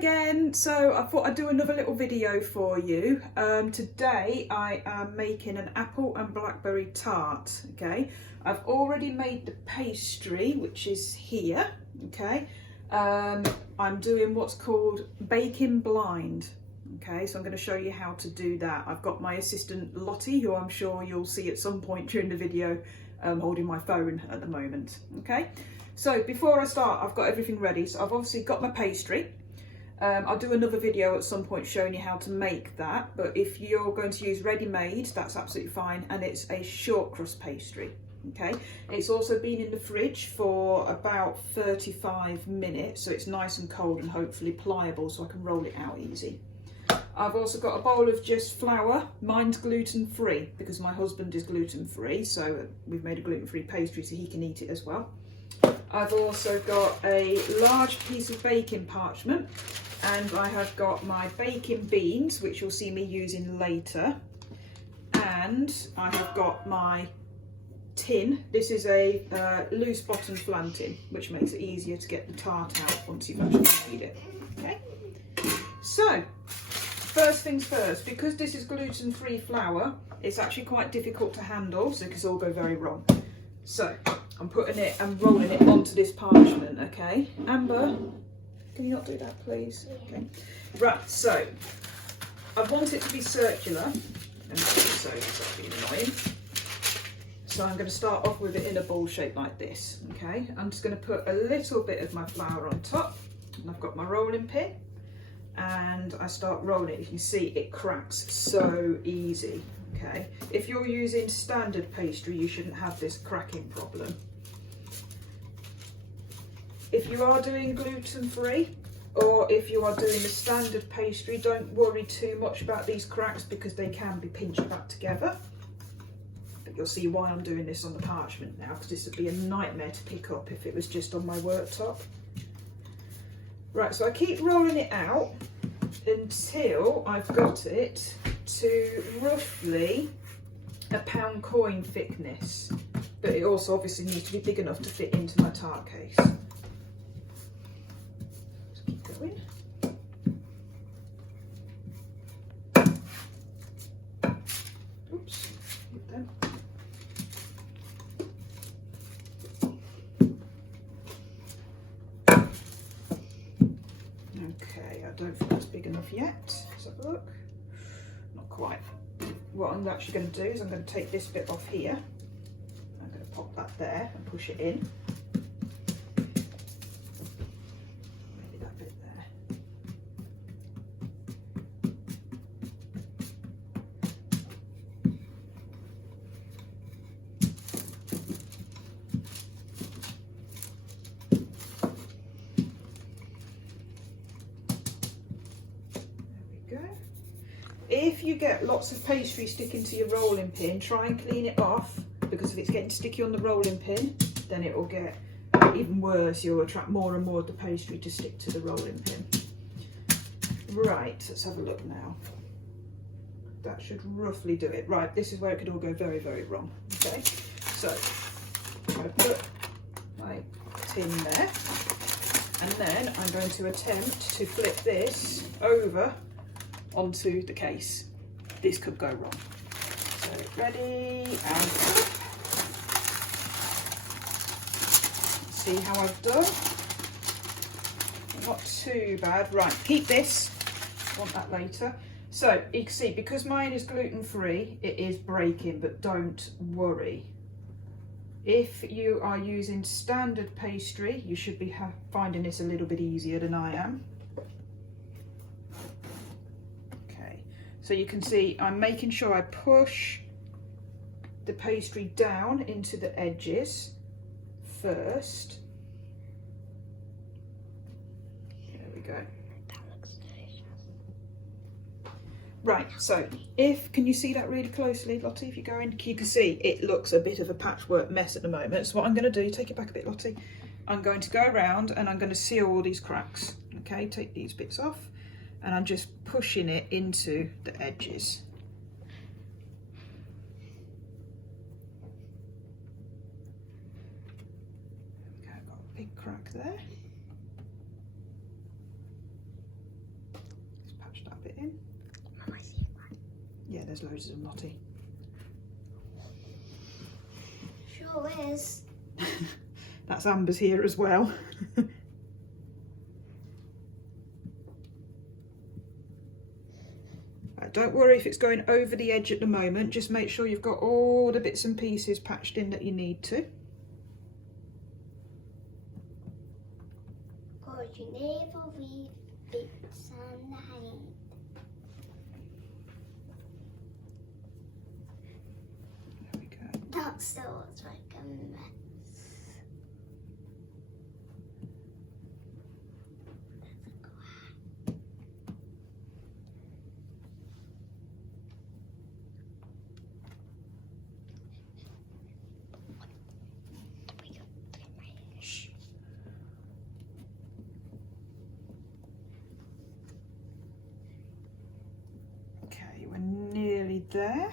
again. So I thought I'd do another little video for you. Today I am making an apple and blackberry tart. Okay, I've already made the pastry, which is here. Okay, I'm doing what's called baking blind. Okay, so I'm going to show you how to do that. I've got my assistant Lottie, who I'm sure you'll see at some point during the video, holding my phone at the moment. Okay, so before I start, I've got everything ready. So I've obviously got my pastry. I'll do another video at some point showing you how to make that, but if you're going to use ready-made, that's absolutely fine, and it's a short crust pastry. Okay, it's also been in the fridge for about 35 minutes, so it's nice and cold and hopefully pliable, so I can roll it out easy. I've also got a bowl of just flour. Mine's gluten-free because my husband is gluten-free, so we've made a gluten-free pastry so he can eat it as well. I've also got a large piece of baking parchment, and I have got my baking beans, which you'll see me using later, and I have got my tin. This is a loose bottom flan tin, which makes it easier to get the tart out once you've actually made it. Okay, so first things first, because this is gluten-free flour, it's actually quite difficult to handle, so it can all go very wrong. So I'm putting it and rolling it onto this parchment. Okay, Amber, can you not do that, please? Okay, right, so I want it to be circular, and so that'll be annoying. So I'm going to start off with it in a ball shape like this. Okay, I'm just going to put a little bit of my flour on top, and I've got my rolling pin, and I start rolling. You can see it cracks so easy. Okay, if you're using standard pastry, you shouldn't have this cracking problem. If you are doing gluten-free, or if you are doing the standard pastry, don't worry too much about these cracks because they can be pinched back together. But you'll see why I'm doing this on the parchment now, because this would be a nightmare to pick up if it was just on my worktop. Right, so I keep rolling it out until I've got it to roughly a pound coin thickness, but it also obviously needs to be big enough to fit into my tart case. Just keep going. Oops, get them. Okay, I don't think that's big enough yet. Let's have a look. Not quite. What I'm actually going to do is I'm going to take this bit off here. I'm going to pop that there and push it in. Maybe that bit there. If you get lots of pastry sticking to your rolling pin, try and clean it off, because if it's getting sticky on the rolling pin, then it will get even worse. You'll attract more and more of the pastry to stick to the rolling pin. Right, let's have a look now. That should roughly do it. Right, this is where it could all go very, very wrong. Okay, so I'm going to put my tin there, and then I'm going to attempt to flip this over onto the case. This could go wrong. So ready, and see how I've done. Not too bad. Right, keep this. Want that later. So you can see, because mine is gluten-free, it is breaking, but don't worry. If you are using standard pastry, you should be finding this a little bit easier than I am. So you can see I'm making sure I push the pastry down into the edges first. There we go. That looks delicious. Right, so can you see that really closely, Lottie? If you go in, you can see it looks a bit of a patchwork mess at the moment. So what I'm going to do, take it back a bit, Lottie. I'm going to go around and I'm going to seal all these cracks. Okay, take these bits off. And I'm just pushing it into the edges. There we go, I've got a big crack there. Smash that bit in. Yeah, there's loads of knotty. Sure is. That's Amber's here as well. Don't worry if it's going over the edge at the moment, just make sure you've got all the bits and pieces patched in that you need to. Cause you never leave bits on the hand. There we go. That still looks like a mess. There.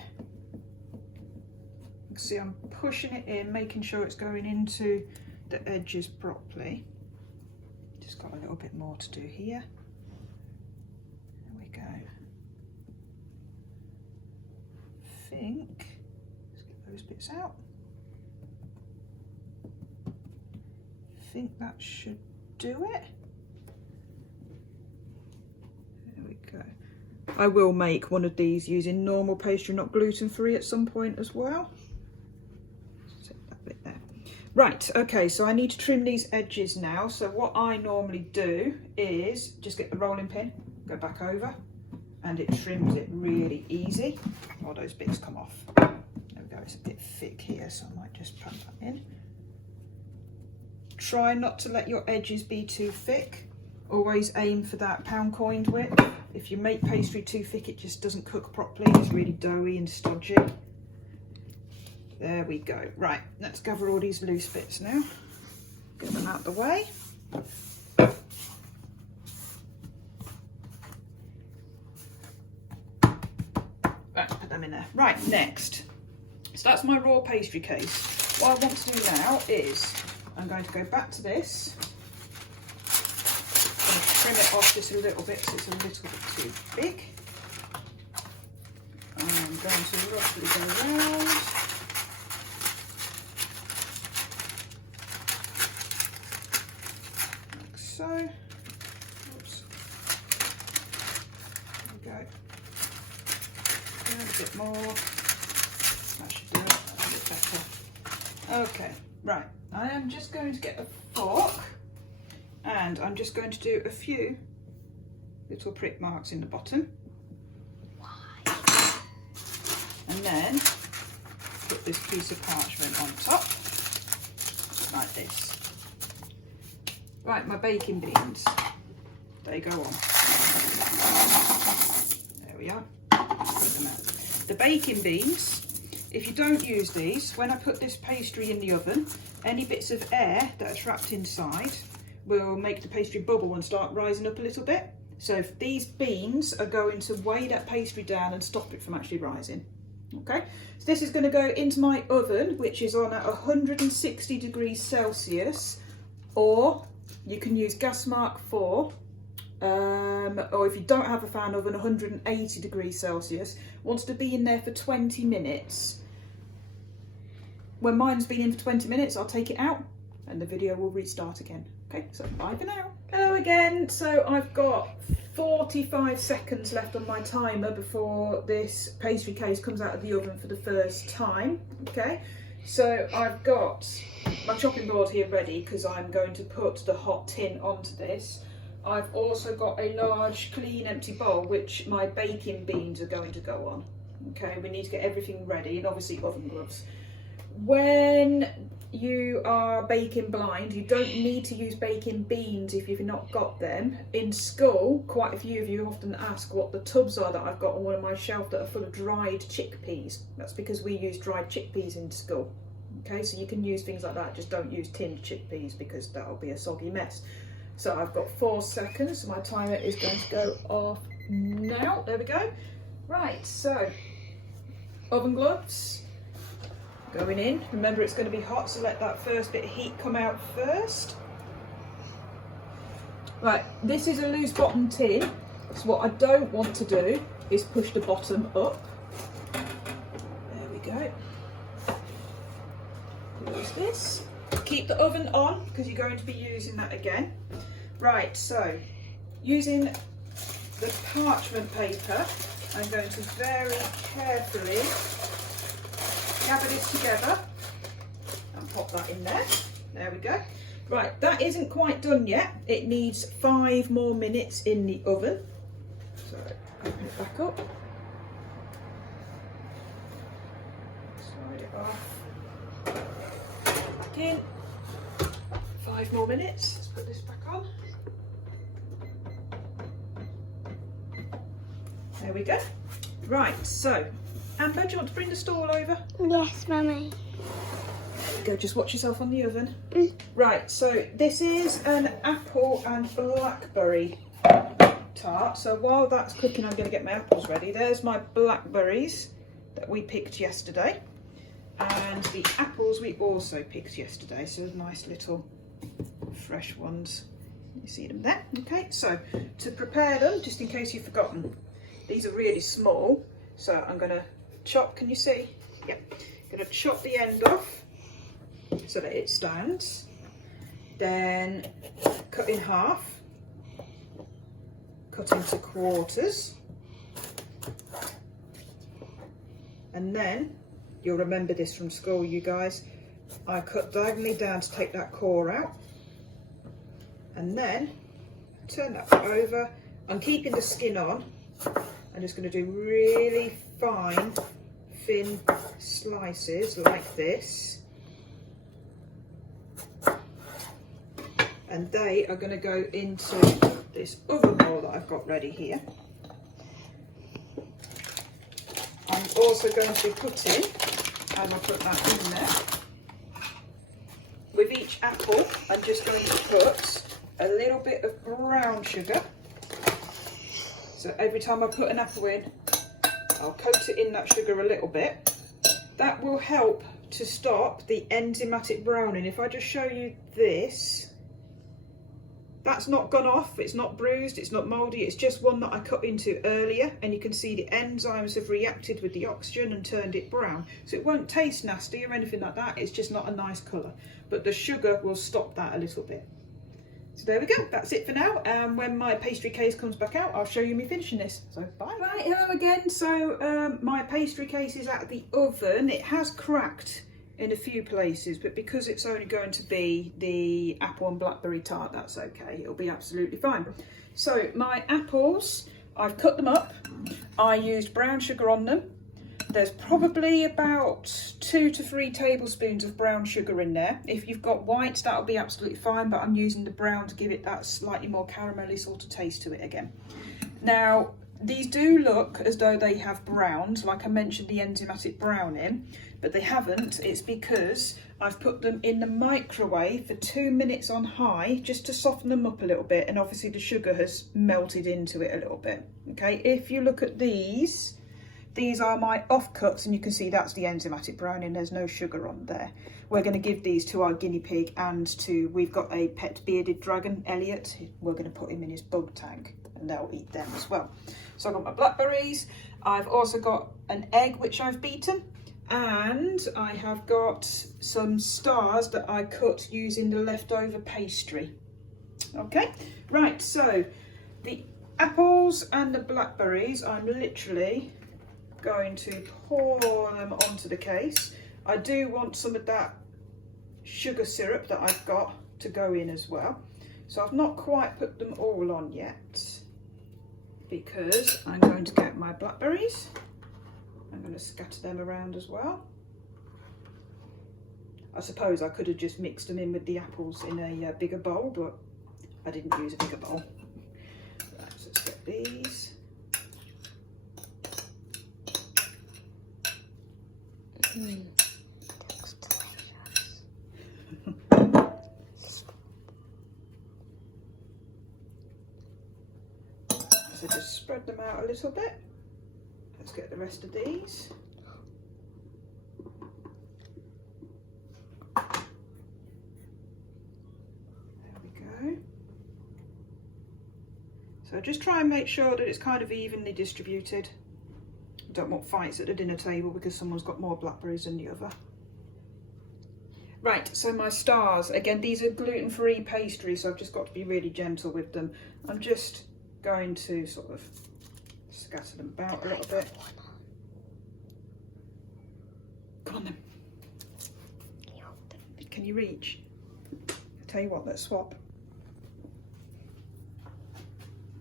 You can see I'm pushing it in, making sure it's going into the edges properly. Just got a little bit more to do here. There we go. I think, let's get those bits out. I think that should do it. There we go. I will make one of these using normal pastry, not gluten-free, at some point as well. Set that bit there. Right, okay, so I need to trim these edges now. So what I normally do is just get the rolling pin, go back over, and it trims it really easy. All those bits come off. There we go, it's a bit thick here, so I might just put that in. Try not to let your edges be too thick. Always aim for that pound coined width. If you make pastry too thick, it just doesn't cook properly. It's really doughy and stodgy. There we go. Right, let's gather all these loose bits now. Get them out of the way. Right, put them in there. Right, next. So that's my raw pastry case. What I want to do now is I'm going to go back to this. Trim it off just a little bit because it's a little bit too big. And I'm going to roughly go round. Like so. Oops. There we go. And a bit more. That should do it. That's a bit better. Okay, right. I am just going to get a fork. And I'm just going to do a few little prick marks in the bottom. Why? And then put this piece of parchment on top, like this. Right, my baking beans, they go on. There we are, put them out. The baking beans, if you don't use these, when I put this pastry in the oven, any bits of air that are trapped inside will make the pastry bubble and start rising up a little bit. So if these beans are going to weigh that pastry down and stop it from actually rising. Okay, so this is going to go into my oven, which is on at 160 degrees Celsius, or you can use gas mark 4, or if you don't have a fan oven, 180 degrees Celsius. Wants to be in there for 20 minutes. When mine's been in for 20 minutes, I'll take it out and the video will restart again. Okay, so bye for now. Hello again. So I've got 45 seconds left on my timer before this pastry case comes out of the oven for the first time. Okay, so I've got my chopping board here ready because I'm going to put the hot tin onto this. I've also got a large clean empty bowl which my baking beans are going to go on. Okay, we need to get everything ready and obviously oven gloves. When you are baking blind, you don't need to use baking beans if you've not got them. In school, quite a few of you often ask what the tubs are that I've got on one of my shelves that are full of dried chickpeas. That's because we use dried chickpeas in school. Okay, so you can use things like that, just don't use tinned chickpeas because that'll be a soggy mess. So I've got 4 seconds, so my timer is going to go off now. There we go. Right, so oven gloves going in. Remember, it's going to be hot, so let that first bit of heat come out first. Right, this is a loose bottom tin. So what I don't want to do is push the bottom up. There we go. Close this. Keep the oven on because you're going to be using that again. Right, so using the parchment paper, I'm going to very carefully gather this together and pop that in there. There we go. Right, that isn't quite done yet. It needs 5 more minutes in the oven. So open it back up. Slide it off. Back in. 5 more minutes. Let's put this back on. There we go. Right, so Amber, do you want to bring the stool over? Yes, Mummy. There we go, just watch yourself on the oven. Right, so this is an apple and blackberry tart. So while that's cooking, I'm going to get my apples ready. There's my blackberries that we picked yesterday. And the apples we also picked yesterday. So nice little fresh ones. You see them there? Okay, so to prepare them, just in case you've forgotten, these are really small. So I'm going to chop, can you see? Yep. I'm going to chop the end off so that it stands. Then cut in half. Cut into quarters, and then you'll remember this from school, you guys. I cut diagonally down to take that core out, and then turn that over. I'm keeping the skin on. I'm just going to do really fine, thin slices like this, and they are going to go into this other bowl that I've got ready here. I'm also going to be putting, and I'll put that in there, with each apple I'm just going to put a little bit of brown sugar. So every time I put an apple in, I'll coat it in that sugar a little bit. That will help to stop the enzymatic browning. If I just show you this, that's not gone off, it's not bruised, it's not mouldy, it's just one that I cut into earlier, and you can see the enzymes have reacted with the oxygen and turned it brown. So it won't taste nasty or anything like that, it's just not a nice colour. But the sugar will stop that a little bit. So there we go, that's it for now. When my pastry case comes back out, I'll show you me finishing this. So bye. Right, hello again. So my pastry case is at the oven. It has cracked in a few places, but because it's only going to be the apple and blackberry tart, that's okay, it'll be absolutely fine. So my apples, I've cut them up. I used brown sugar on them. There's probably about 2 to 3 tablespoons of brown sugar in there. If you've got whites, that'll be absolutely fine, but I'm using the brown to give it that slightly more caramelly sort of taste to it again. Now, these do look as though they have browned, like I mentioned the enzymatic browning, but they haven't. It's because I've put them in the microwave for 2 minutes on high just to soften them up a little bit, and obviously the sugar has melted into it a little bit. Okay, if you look at these are my offcuts, and you can see that's the enzymatic browning, there's no sugar on there. We're going to give these to our guinea pig, and we've got a pet bearded dragon, Elliot. We're going to put him in his bug tank and they'll eat them as well. So I've got my blackberries, I've also got an egg which I've beaten, and I have got some stars that I cut using the leftover pastry. Okay, right, so the apples and the blackberries, I'm literally going to pour them onto the case. I do want some of that sugar syrup that I've got to go in as well. So I've not quite put them all on yet, because I'm going to get my blackberries. I'm going to scatter them around as well. I suppose I could have just mixed them in with the apples in a bigger bowl, but I didn't use a bigger bowl. Right, so let's get these. Looks delicious. So just spread them out a little bit. Let's get the rest of these. There we go. So just try and make sure that it's kind of evenly distributed. Don't want fights at the dinner table because someone's got more blackberries than the other. Right, so my stars, again, these are gluten-free pastries, so I've just got to be really gentle with them. I'm just going to sort of scatter them about a little bit. Come on then. Can you reach? I'll tell you what, let's swap.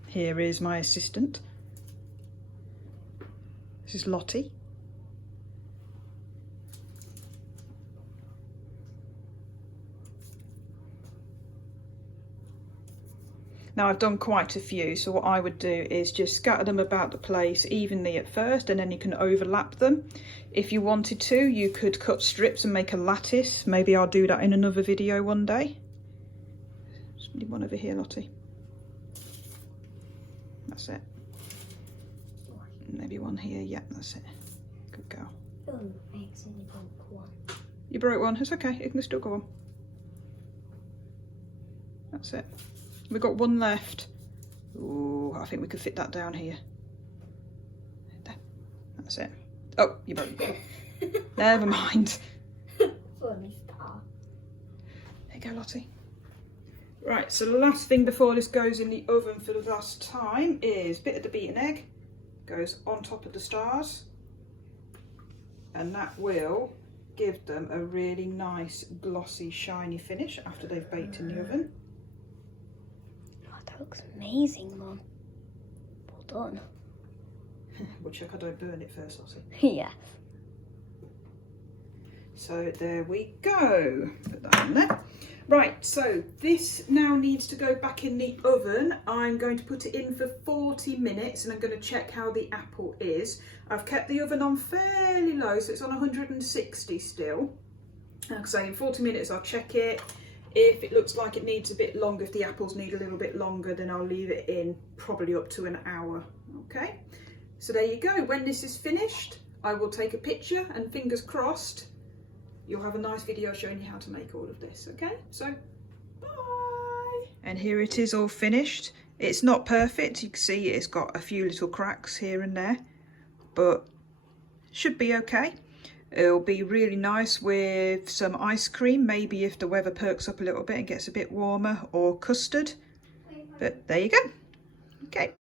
Here is my assistant. This is Lottie. Now I've done quite a few, so what I would do is just scatter them about the place evenly at first, and then you can overlap them. If you wanted to, you could cut strips and make a lattice. Maybe I'll do that in another video one day. Somebody one over here, Lottie. That's it. Maybe one here, yeah, that's it. Good girl. Oh, I accidentally broke one. You broke one, it's okay, it can still go on. That's it. We've got one left. Ooh, I think we could fit that down here. There. That's it. Oh, you broke it. Never mind. Funny star. There you go, Lottie. Right, so the last thing before this goes in the oven for the last time is a bit of the beaten egg. Goes on top of the stars. And that will give them a really nice, glossy, shiny finish after they've baked in the oven. That looks amazing, Mum. Well done. We'll check I don't burn it first, Lottie. Yes. So there we go. Put that in there. Right, so this now needs to go back in the oven. I'm going to put it in for 40 minutes and I'm going to check how the apple is. I've kept the oven on fairly low, so it's on 160 still. Like I say, in 40 minutes I'll check it. If it looks like it needs a bit longer, if the apples need a little bit longer, then I'll leave it in probably up to an hour. Okay, so there you go. When this is finished, I will take a picture and fingers crossed, you'll have a nice video showing you how to make all of this. Okay, so bye. And here it is all finished. It's not perfect. You can see it's got a few little cracks here and there, but should be okay. It'll be really nice with some ice cream, maybe if the weather perks up a little bit and gets a bit warmer, or custard. But there you go. Okay.